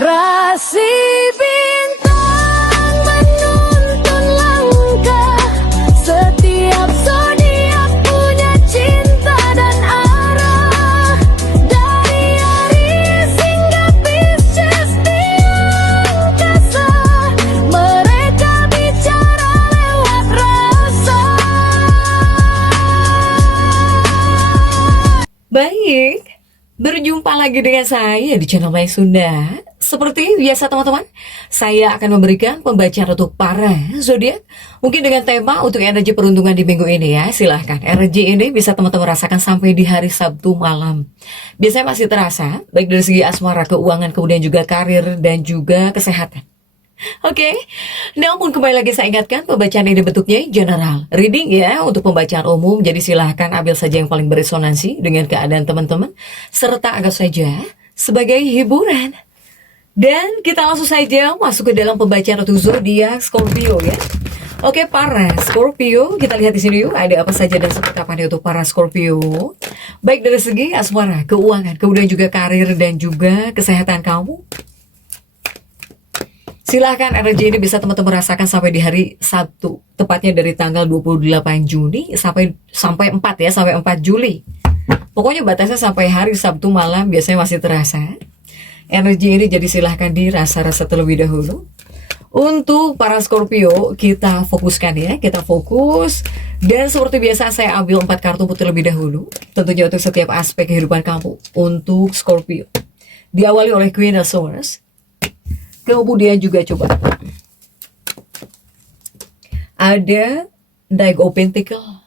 Rasi bintang menuntun langkah, setiap zodiak punya cinta dan arah. Dari Aries hingga Pisces di angkasa, mereka bicara lewat rasa. Baik, berjumpa lagi dengan saya di channel Mai Sunda. Seperti biasa teman-teman, saya akan memberikan pembacaan untuk para zodiak. Mungkin dengan tema untuk energi peruntungan di minggu ini ya. Silahkan, energi ini bisa teman-teman rasakan sampai di hari Sabtu malam. Biasanya masih terasa, baik dari segi asmara, keuangan, kemudian juga karir dan juga kesehatan. Oke, namun kembali lagi saya ingatkan pembacaan ini bentuknya general reading ya untuk pembacaan umum, jadi silahkan ambil saja yang paling beresonansi dengan keadaan teman-teman serta anggap saja sebagai hiburan. Dan kita langsung saja masuk ke dalam pembacaan untuk zodiak Scorpio ya. Oke, para Scorpio, kita lihat di sini yuk ada apa saja dan seperti apa nih untuk para Scorpio. Baik dari segi asmara, keuangan, kemudian juga karir dan juga kesehatan kamu. Silahkan energi ini bisa teman-teman rasakan sampai di hari Sabtu, tepatnya dari tanggal 28 Juni sampai 4 ya, sampai 4 Juli. Pokoknya batasnya sampai hari Sabtu malam biasanya masih terasa. Energi ini jadi silahkan dirasa-rasa terlebih dahulu. Untuk para Scorpio, kita fokuskan ya, kita fokus. Dan seperti biasa saya ambil 4 kartu terlebih dahulu, tentunya untuk setiap aspek kehidupan kamu. Untuk Scorpio, diawali oleh Queen of Swords. Kemudian juga coba ada Knight of Pentacles.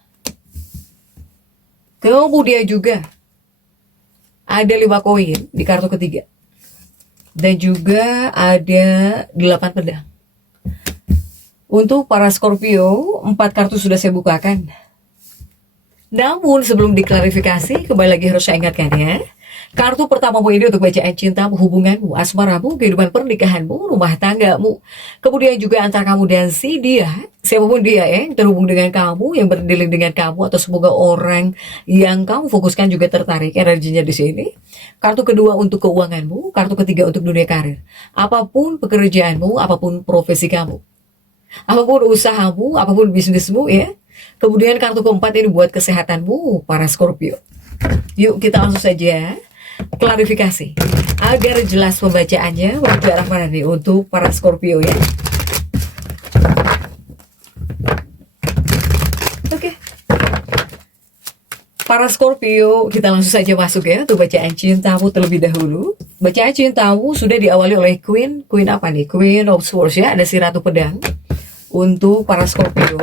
Kemudian juga ada 5 koin di kartu ketiga. Dan juga ada 8 pedang. Untuk para Scorpio, 4 kartu sudah saya bukakan. Namun sebelum diklarifikasi, kembali lagi harus saya ingatkan ya. Kartu pertamamu ini untuk bacaan cintamu, hubunganmu, asmaramu, kehidupan pernikahanmu, rumah tanggamu. Kemudian juga antar kamu dan si dia, siapapun dia ya, yang terhubung dengan kamu, yang berdealing dengan kamu, atau semoga orang yang kamu fokuskan juga tertarik energinya di sini. Kartu kedua untuk keuanganmu, kartu ketiga untuk dunia karir. Apapun pekerjaanmu, apapun profesi kamu, apapun usahamu, apapun bisnismu ya. Kemudian kartu keempat ini buat kesehatanmu, para Scorpio. Yuk kita langsung saja klarifikasi agar jelas pembacaannya menuju arah mana nih untuk para Scorpio ya. Oke, para Scorpio, kita langsung saja masuk ya untuk bacaan cintamu terlebih dahulu. Bacaan cintamu sudah diawali oleh Queen apa nih? Queen of Swords ya, ada si Ratu Pedang untuk para Scorpio.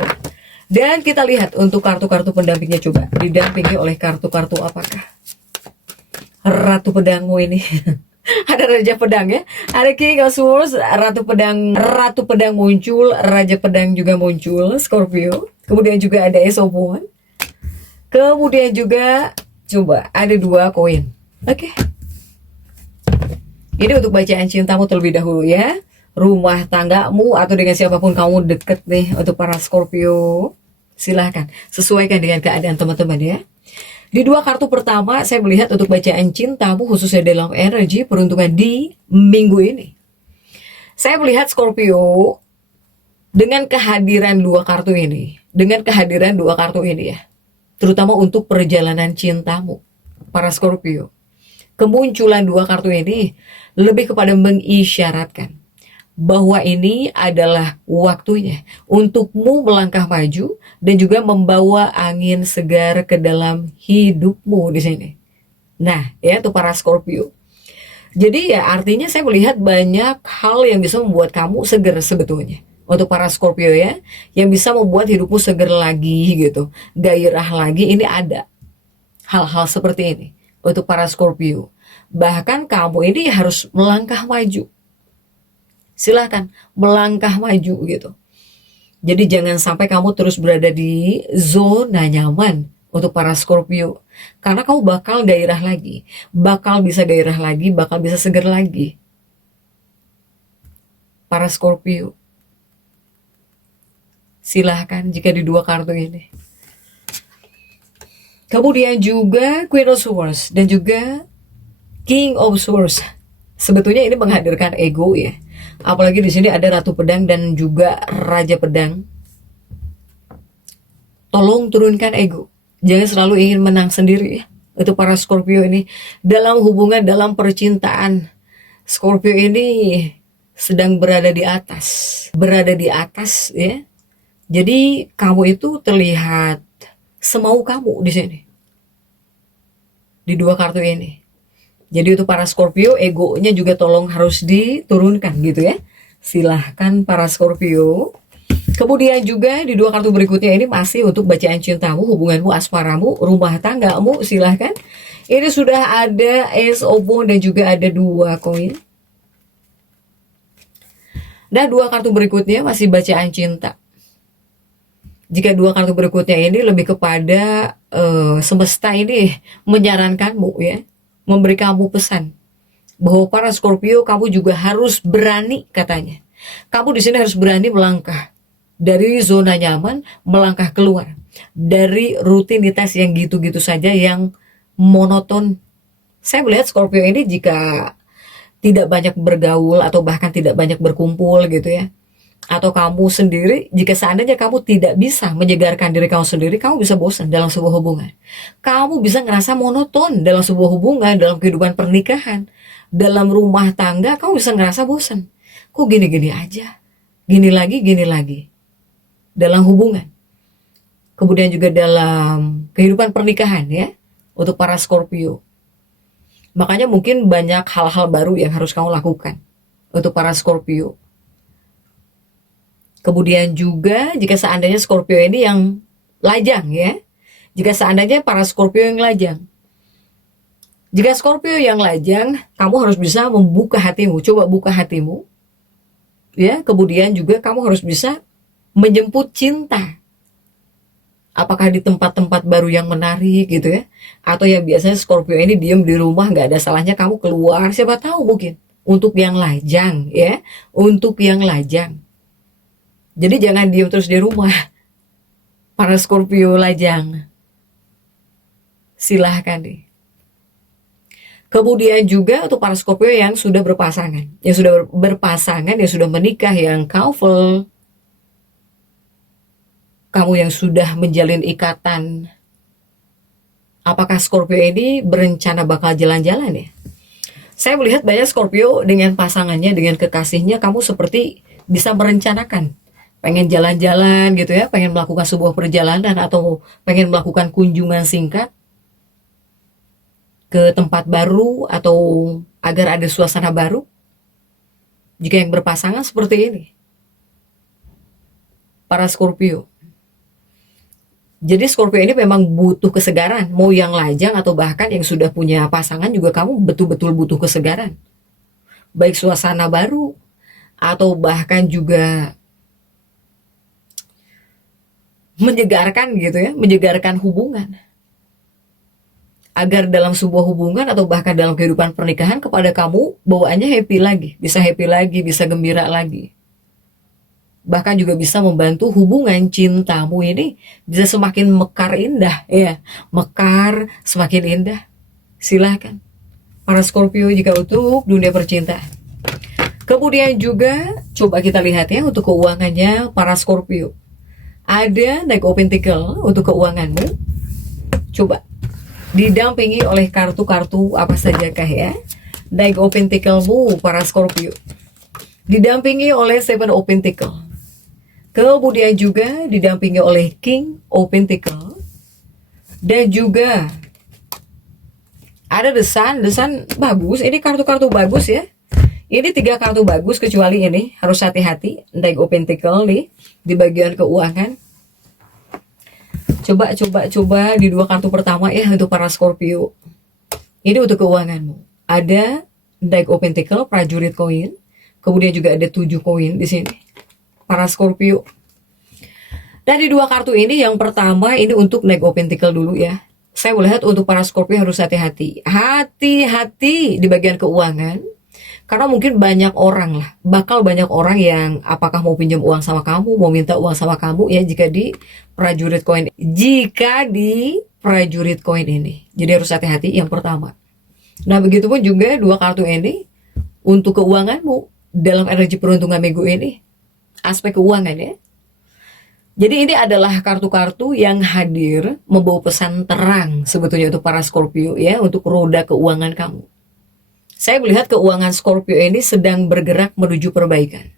Dan kita lihat untuk kartu-kartu pendampingnya, coba didampingi oleh kartu-kartu apakah? Ratu Pedangmu ini. Ada Raja Pedang ya, ada King of Swords, Ratu Pedang muncul, Raja Pedang juga muncul, Scorpio. Kemudian juga ada Ace of Wands. Kemudian juga coba ada 2 koin. Oke. Ini untuk bacaan cintamu terlebih dahulu ya. Rumah tanggamu atau dengan siapapun kamu deket nih untuk para Scorpio. Silahkan sesuaikan dengan keadaan teman-teman ya. Di 2 kartu pertama saya melihat untuk bacaan cintamu khususnya dalam energi peruntungan di minggu ini. Saya melihat Scorpio dengan kehadiran 2 kartu ini. Dengan kehadiran 2 kartu ini ya. Terutama untuk perjalanan cintamu, para Scorpio. Kemunculan 2 kartu ini lebih kepada mengisyaratkan bahwa ini adalah waktunya untukmu melangkah maju dan juga membawa angin segar ke dalam hidupmu di sini. Nah, ya itu para Scorpio. Jadi ya artinya saya melihat banyak hal yang bisa membuat kamu segar sebetulnya. Untuk para Scorpio ya, yang bisa membuat hidupmu segar lagi gitu, gairah lagi, ini ada hal-hal seperti ini untuk para Scorpio. Bahkan kamu ini harus melangkah maju. Silahkan melangkah maju gitu. Jadi jangan sampai kamu terus berada di zona nyaman untuk para Scorpio. Karena kamu bakal gairah lagi. Bakal bisa gairah lagi, bakal bisa segar lagi. Para Scorpio. Silahkan jika di 2 kartu ini. Kemudian juga Queen of Swords dan juga King of Swords. Sebetulnya ini menghadirkan ego ya. Apalagi di sini ada Ratu Pedang dan juga Raja Pedang. Tolong turunkan ego. Jangan selalu ingin menang sendiri ya. Itu para Scorpio ini. Dalam hubungan, dalam percintaan, Scorpio ini sedang berada di atas. Berada di atas ya. Jadi kamu itu terlihat semau kamu di sini. Di dua kartu ini. Jadi untuk para Scorpio, egonya juga tolong harus diturunkan gitu ya. Silahkan para Scorpio. Kemudian juga di dua kartu berikutnya ini masih untuk bacaan cintamu, hubunganmu, asmaramu, rumah tanggamu, silahkan. Ini sudah ada Ace of Wands dan juga ada 2 koin. Dan 2 kartu berikutnya masih bacaan cinta. Jika 2 kartu berikutnya ini lebih kepada semesta ini menyarankanmu ya. Memberi kamu pesan bahwa para Scorpio kamu juga harus berani katanya. Kamu di sini harus berani melangkah dari zona nyaman, melangkah keluar dari rutinitas yang gitu-gitu saja yang monoton. Saya melihat Scorpio ini jika tidak banyak bergaul atau bahkan tidak banyak berkumpul gitu ya. Atau kamu sendiri, jika seandainya kamu tidak bisa menyegarkan diri kamu sendiri, kamu bisa bosan dalam sebuah hubungan. Kamu bisa ngerasa monoton dalam sebuah hubungan, dalam kehidupan pernikahan, dalam rumah tangga, kamu bisa ngerasa bosan. Kok gini-gini aja? Gini lagi. Dalam hubungan. Kemudian juga dalam kehidupan pernikahan ya, untuk para Scorpio. Makanya mungkin banyak hal-hal baru yang harus kamu lakukan untuk para Scorpio. Kemudian juga jika seandainya Scorpio ini yang lajang ya. Jika seandainya para Scorpio yang lajang. Jika Scorpio yang lajang, kamu harus bisa membuka hatimu. Coba buka hatimu. Ya, kemudian juga kamu harus bisa menjemput cinta. Apakah di tempat-tempat baru yang menarik gitu ya. Atau yang biasanya Scorpio ini diam di rumah, nggak ada salahnya kamu keluar. Siapa tahu mungkin. Untuk yang lajang ya. Untuk yang lajang. Jadi jangan diam terus di rumah. Para Scorpio lajang. Silahkan deh. Kemudian juga untuk para Scorpio yang sudah berpasangan. Yang sudah berpasangan, yang sudah menikah, yang couple. Kamu yang sudah menjalin ikatan. Apakah Scorpio ini berencana bakal jalan-jalan ya? Saya melihat banyak Scorpio dengan pasangannya, dengan kekasihnya, kamu seperti bisa merencanakan. Pengen jalan-jalan gitu ya, pengen melakukan sebuah perjalanan atau pengen melakukan kunjungan singkat ke tempat baru atau agar ada suasana baru. Jika yang berpasangan seperti ini. Para Scorpio. Jadi Scorpio ini memang butuh kesegaran. Mau yang lajang atau bahkan yang sudah punya pasangan juga kamu betul-betul butuh kesegaran. Baik suasana baru atau bahkan juga menyegarkan gitu ya, menyegarkan hubungan. Agar dalam sebuah hubungan atau bahkan dalam kehidupan pernikahan kepada kamu bawaannya happy lagi, bisa gembira lagi. Bahkan juga bisa membantu hubungan cintamu ini bisa semakin mekar indah ya, mekar semakin indah. Silahkan para Scorpio jika untuk dunia percintaan. Kemudian juga coba kita lihat ya untuk keuangannya para Scorpio. Ada Knight of Pentacles untuk keuanganmu. Coba didampingi oleh kartu-kartu apa sajakah ya? Knight of Pentaclesmu para Scorpio. Didampingi oleh Seven of Pentacles. Kemudian juga didampingi oleh King of Pentacles. Dan juga ada The Sun bagus. Ini kartu-kartu bagus ya. Ini 3 kartu bagus, kecuali ini harus hati-hati. Knight of Pentacles nih di bagian keuangan. Coba di 2 kartu pertama ya untuk para Scorpio. Ini untuk keuanganmu. Ada Knight of Pentacles, prajurit koin. Kemudian juga ada 7 koin di sini. Para Scorpio. Dan di 2 kartu ini yang pertama ini untuk Knight of Pentacles dulu ya. Saya melihat untuk para Scorpio harus hati-hati. Hati-hati di bagian keuangan. Karena mungkin bakal banyak orang yang apakah mau pinjam uang sama kamu, mau minta uang sama kamu ya jika di prajurit koin. Ini. Jadi harus hati-hati yang pertama. Nah begitupun juga 2 kartu ini untuk keuanganmu dalam energi peruntungan minggu ini. Aspek keuangan ya. Jadi ini adalah kartu-kartu yang hadir membawa pesan terang sebetulnya untuk para Scorpio ya, untuk roda keuangan kamu. Saya melihat keuangan Scorpio ini sedang bergerak menuju perbaikan.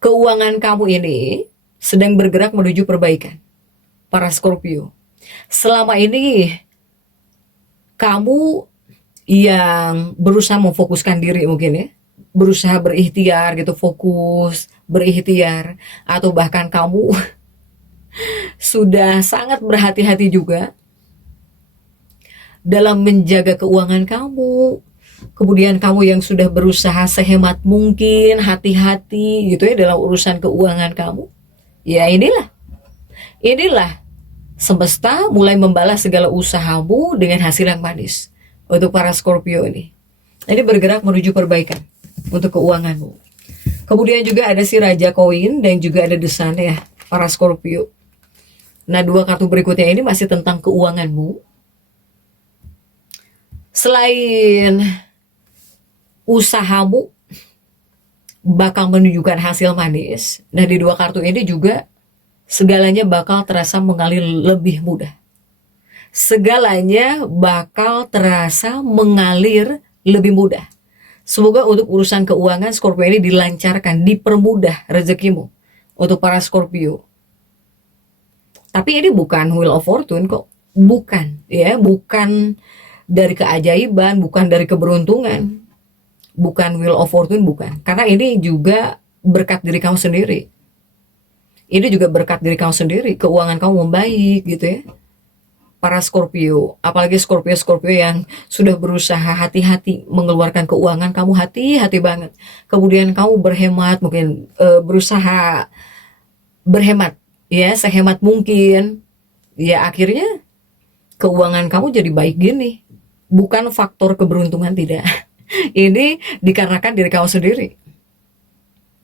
Keuangan kamu ini sedang bergerak menuju perbaikan. Para Scorpio. Selama ini kamu yang berusaha memfokuskan diri mungkin ya, berusaha berikhtiar gitu, fokus, berikhtiar, atau bahkan kamu sudah sangat berhati-hati juga dalam menjaga keuangan kamu. Kemudian kamu yang sudah berusaha sehemat mungkin, hati-hati gitu ya dalam urusan keuangan kamu. Ya inilah semesta mulai membalas segala usahamu dengan hasil yang manis untuk para Scorpio ini. Ini bergerak menuju perbaikan untuk keuanganmu. Kemudian juga ada si Raja Koin dan juga ada The Sun ya, para Scorpio. Nah, dua kartu berikutnya ini masih tentang keuanganmu. Selain usahamu bakal menunjukkan hasil manis, nah di dua kartu ini juga segalanya bakal terasa mengalir lebih mudah. Segalanya bakal terasa mengalir lebih mudah. Semoga untuk urusan keuangan Scorpio ini dilancarkan, dipermudah rezekimu untuk para Scorpio. Tapi ini bukan Wheel of Fortune kok. Bukan, ya, bukan dari keajaiban, bukan dari keberuntungan. Bukan Wheel of Fortune, bukan. Karena ini juga berkat diri kamu sendiri. Ini juga berkat diri kamu sendiri, keuangan kamu membaik gitu ya. Para Scorpio, apalagi Scorpio yang sudah berusaha hati-hati mengeluarkan keuangan, kamu hati-hati banget. Kemudian kamu berhemat, mungkin berusaha berhemat ya, sehemat mungkin. Ya akhirnya keuangan kamu jadi baik gini. Bukan faktor keberuntungan, tidak. Ini dikarenakan diri kamu sendiri.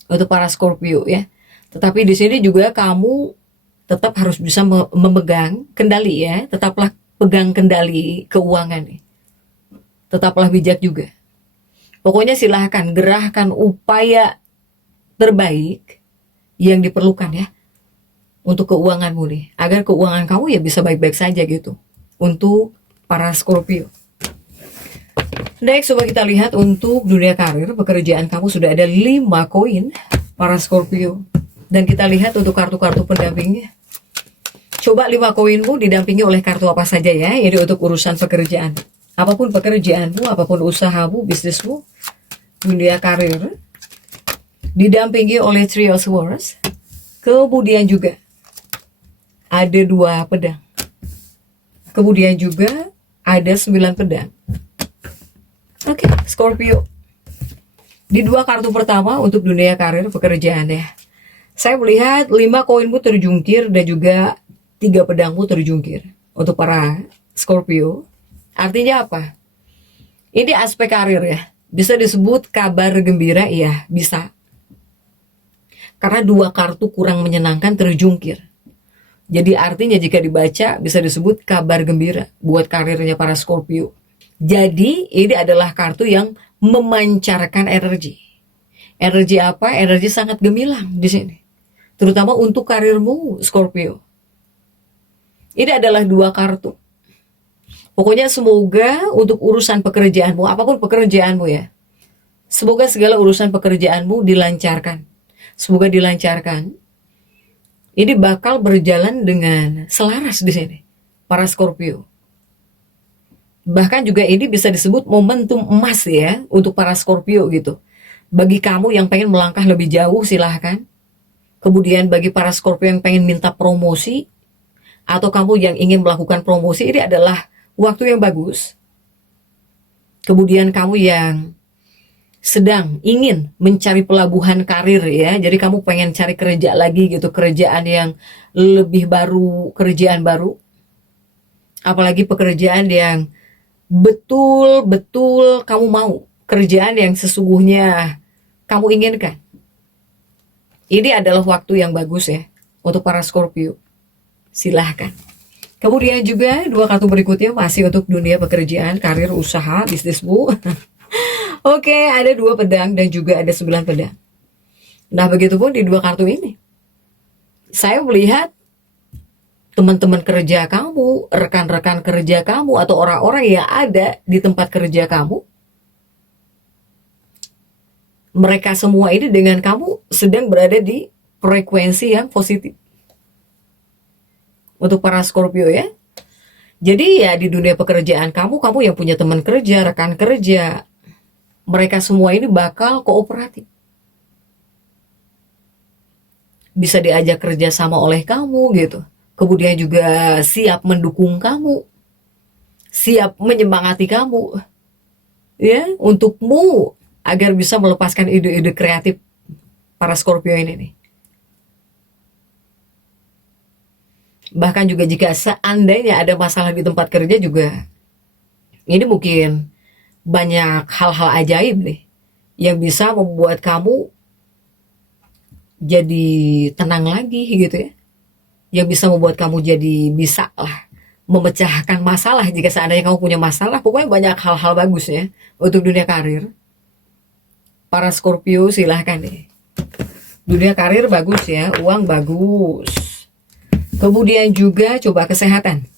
Untuk para Scorpio ya. Tetapi di sini juga kamu tetap harus bisa memegang kendali ya. Tetaplah pegang kendali keuangan nih. Tetaplah bijak juga. Pokoknya silahkan gerahkan upaya terbaik yang diperlukan ya. Untuk keuanganmu nih. Agar keuangan kamu ya bisa baik-baik saja gitu. Untuk para Scorpio. Next, coba kita lihat untuk dunia karir, pekerjaan kamu sudah ada 5 koin para Scorpio. Dan kita lihat untuk kartu-kartu pendampingnya. Coba 5 koinmu didampingi oleh kartu apa saja ya. Ini untuk urusan pekerjaan. Apapun pekerjaanmu, apapun usahamu, bisnismu, dunia karir. Didampingi oleh Three of Swords. Kemudian juga ada 2 pedang. Kemudian juga ada 9 pedang. Oke, Scorpio. Di 2 kartu pertama untuk dunia karir pekerjaan ya. Saya melihat 5 koinmu terjungkir dan juga 3 pedangmu terjungkir. Untuk para Scorpio. Artinya apa? Ini aspek karir ya. Bisa disebut kabar gembira, ya bisa. Karena 2 kartu kurang menyenangkan terjungkir. Jadi artinya jika dibaca bisa disebut kabar gembira buat karirnya para Scorpio. Jadi ini adalah kartu yang memancarkan energi. Energi apa? Energi sangat gemilang di sini. Terutama untuk karirmu Scorpio. Ini adalah 2 kartu. Pokoknya semoga untuk urusan pekerjaanmu, apapun pekerjaanmu ya. Semoga segala urusan pekerjaanmu dilancarkan. Semoga dilancarkan. Ini bakal berjalan dengan selaras di sini, para Scorpio. Bahkan juga ini bisa disebut momentum emas ya, untuk para Scorpio gitu. Bagi kamu yang pengen melangkah lebih jauh, silahkan. Kemudian bagi para Scorpio yang pengen minta promosi, atau kamu yang ingin melakukan promosi, ini adalah waktu yang bagus. Kemudian kamu yang sedang ingin mencari pelabuhan karir ya, jadi kamu pengen cari kerja lagi gitu, kerjaan yang lebih baru, kerjaan baru, apalagi pekerjaan yang betul-betul kamu mau, kerjaan yang sesungguhnya kamu inginkan. Ini adalah waktu yang bagus ya untuk para Scorpio. Silahkan. Kemudian juga 2 kartu berikutnya masih untuk dunia pekerjaan, karir, usaha, bisnismu. Oke, ada 2 pedang dan juga ada 9 pedang. Nah, begitupun di 2 kartu ini. Saya melihat teman-teman kerja kamu, rekan-rekan kerja kamu, atau orang-orang yang ada di tempat kerja kamu, mereka semua ini dengan kamu sedang berada di frekuensi yang positif. Untuk para Scorpio ya. Jadi ya di dunia pekerjaan kamu yang punya teman kerja, rekan kerja, mereka semua ini bakal kooperatif. Bisa diajak kerja sama oleh kamu gitu. Kemudian juga siap mendukung kamu, siap menyemangati kamu, ya, untukmu agar bisa melepaskan ide-ide kreatif para Scorpio ini nih. Bahkan juga jika seandainya ada masalah di tempat kerja juga, ini mungkin banyak hal-hal ajaib nih yang bisa membuat kamu jadi tenang lagi gitu ya. Yang bisa membuat kamu jadi bisa lah memecahkan masalah jika seandainya kamu punya masalah. Pokoknya banyak hal-hal bagus ya untuk dunia karir. Para Scorpio silahkan deh. Dunia karir bagus ya, uang bagus. Kemudian juga coba kesehatan.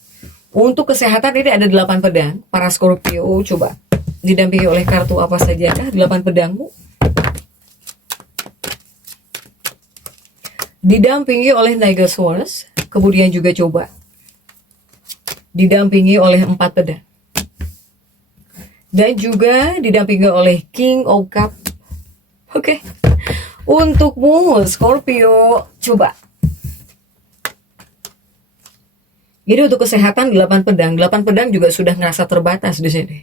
Untuk kesehatan ini ada 8 pedang. Para Scorpio coba didampingi oleh kartu apa saja kah 8 pedangmu? Didampingi oleh Nigel Swords. Kemudian juga coba didampingi oleh 4 pedang. Dan juga didampingi oleh King of Cup. Oke. Untukmu Scorpio coba. Ini untuk kesehatan 8 pedang. 8 pedang juga sudah ngerasa terbatas di sini.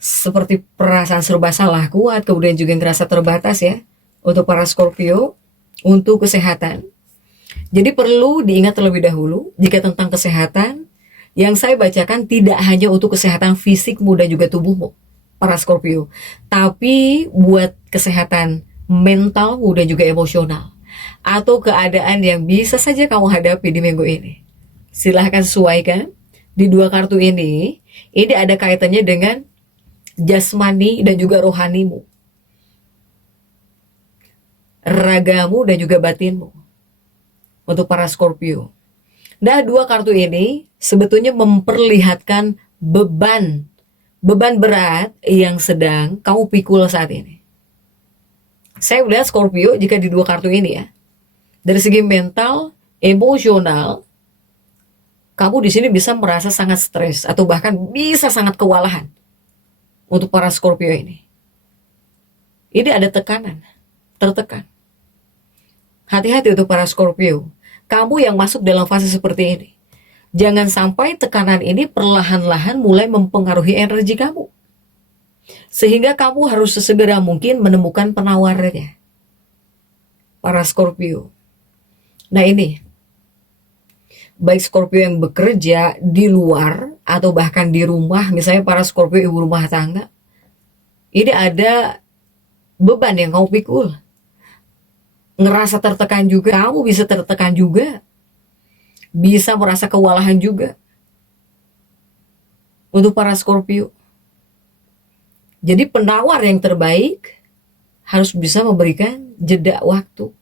Seperti perasaan serba salah kuat, kemudian juga ngerasa terbatas ya untuk para Scorpio untuk kesehatan. Jadi perlu diingat terlebih dahulu jika tentang kesehatan yang saya bacakan tidak hanya untuk kesehatan fisikmu dan juga tubuhmu para Scorpio, tapi buat kesehatan mentalmu dan juga emosional atau keadaan yang bisa saja kamu hadapi di minggu ini. Silahkan sesuaikan di 2 kartu ini ada kaitannya dengan jasmani dan juga rohanimu, ragamu dan juga batinmu untuk para Scorpio. Nah, 2 kartu ini sebetulnya memperlihatkan beban berat yang sedang kamu pikul saat ini. Saya melihat Scorpio jika di 2 kartu ini ya, dari segi mental, emosional, kamu di sini bisa merasa sangat stres atau bahkan bisa sangat kewalahan untuk para Scorpio ini. Ini ada tekanan, tertekan. Hati-hati untuk para Scorpio. Kamu yang masuk dalam fase seperti ini. Jangan sampai tekanan ini perlahan-lahan mulai mempengaruhi energi kamu. Sehingga kamu harus sesegera mungkin menemukan penawarnya. Para Scorpio. Nah ini, baik Scorpio yang bekerja di luar atau bahkan di rumah, misalnya para Scorpio ibu rumah tangga, ini ada beban yang kamu pikul. Ngerasa tertekan juga, kamu bisa tertekan juga, bisa merasa kewalahan juga untuk para Scorpio. Jadi penawar yang terbaik harus bisa memberikan jeda waktu.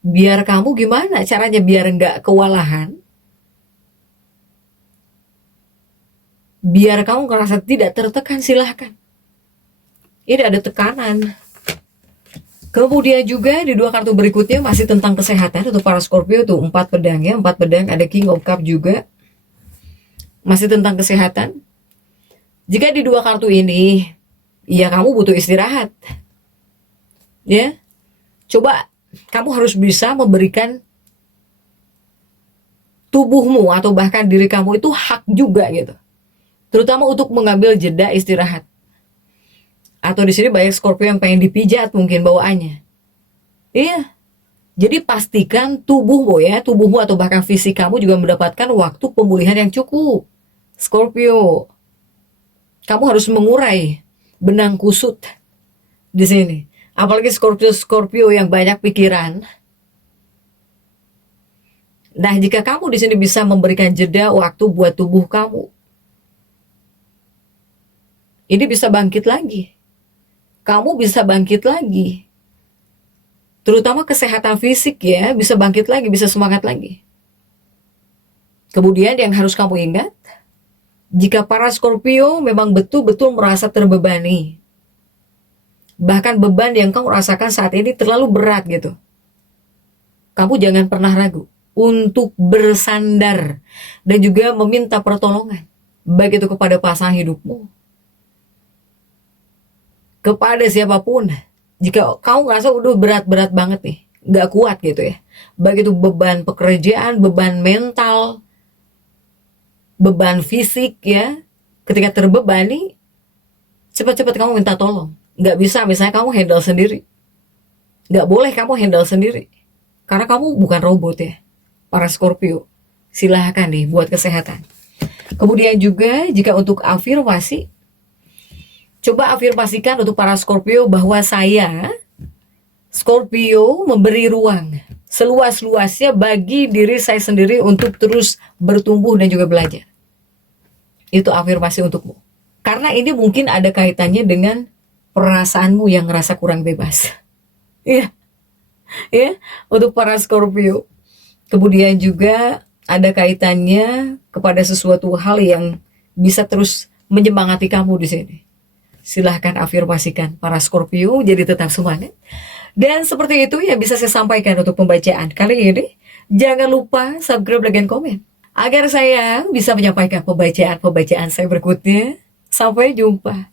Biar kamu gimana caranya biar nggak kewalahan, biar kamu ngerasa tidak tertekan, silahkan. Ini ada tekanan. Kemudian juga di 2 kartu berikutnya masih tentang kesehatan untuk para Scorpio tuh 4 pedang ya, 4 pedang, ada King of Cup juga. Masih tentang kesehatan. Jika di 2 kartu ini ya kamu butuh istirahat. Ya. Coba kamu harus bisa memberikan tubuhmu atau bahkan diri kamu itu hak juga gitu. Terutama untuk mengambil jeda istirahat. Atau di sini banyak Scorpio yang pengen dipijat mungkin bawaannya. Iya. Jadi pastikan tubuhmu ya, tubuhmu atau bahkan fisik kamu juga mendapatkan waktu pemulihan yang cukup. Scorpio, kamu harus mengurai benang kusut di sini. Apalagi Scorpio yang banyak pikiran. Nah, jika kamu di sini bisa memberikan jeda waktu buat tubuh kamu, ini bisa bangkit lagi. kamu bisa bangkit lagi. Terutama kesehatan fisik ya, bisa bangkit lagi, bisa semangat lagi. Kemudian yang harus kamu ingat, jika para Scorpio memang betul-betul merasa terbebani, bahkan beban yang kamu rasakan saat ini terlalu berat gitu, kamu jangan pernah ragu untuk bersandar dan juga meminta pertolongan, baik itu kepada pasangan hidupmu, kepada siapapun. Jika kamu ngerasa udah berat-berat banget nih, gak kuat gitu ya, baik itu beban pekerjaan, beban mental, beban fisik ya, ketika terbebani, cepat-cepat kamu minta tolong. Gak bisa misalnya kamu handle sendiri, gak boleh kamu handle sendiri, karena kamu bukan robot ya, para Scorpio. Silahkan nih buat kesehatan. Kemudian juga jika untuk afirmasi, coba afirmasikan untuk para Scorpio bahwa saya, Scorpio, memberi ruang seluas-luasnya bagi diri saya sendiri untuk terus bertumbuh dan juga belajar. Itu afirmasi untukmu. Karena ini mungkin ada kaitannya dengan perasaanmu yang ngerasa kurang bebas. Iya. Ya, untuk para Scorpio. Kemudian juga ada kaitannya kepada sesuatu hal yang bisa terus menyemangati kamu di sini. Silahkan afirmasikan para Scorpio jadi tetap semangat. Dan seperti itu yang bisa saya sampaikan untuk pembacaan kali ini. Jangan lupa subscribe, like, dan komen agar saya bisa menyampaikan pembacaan-pembacaan saya berikutnya. Sampai jumpa.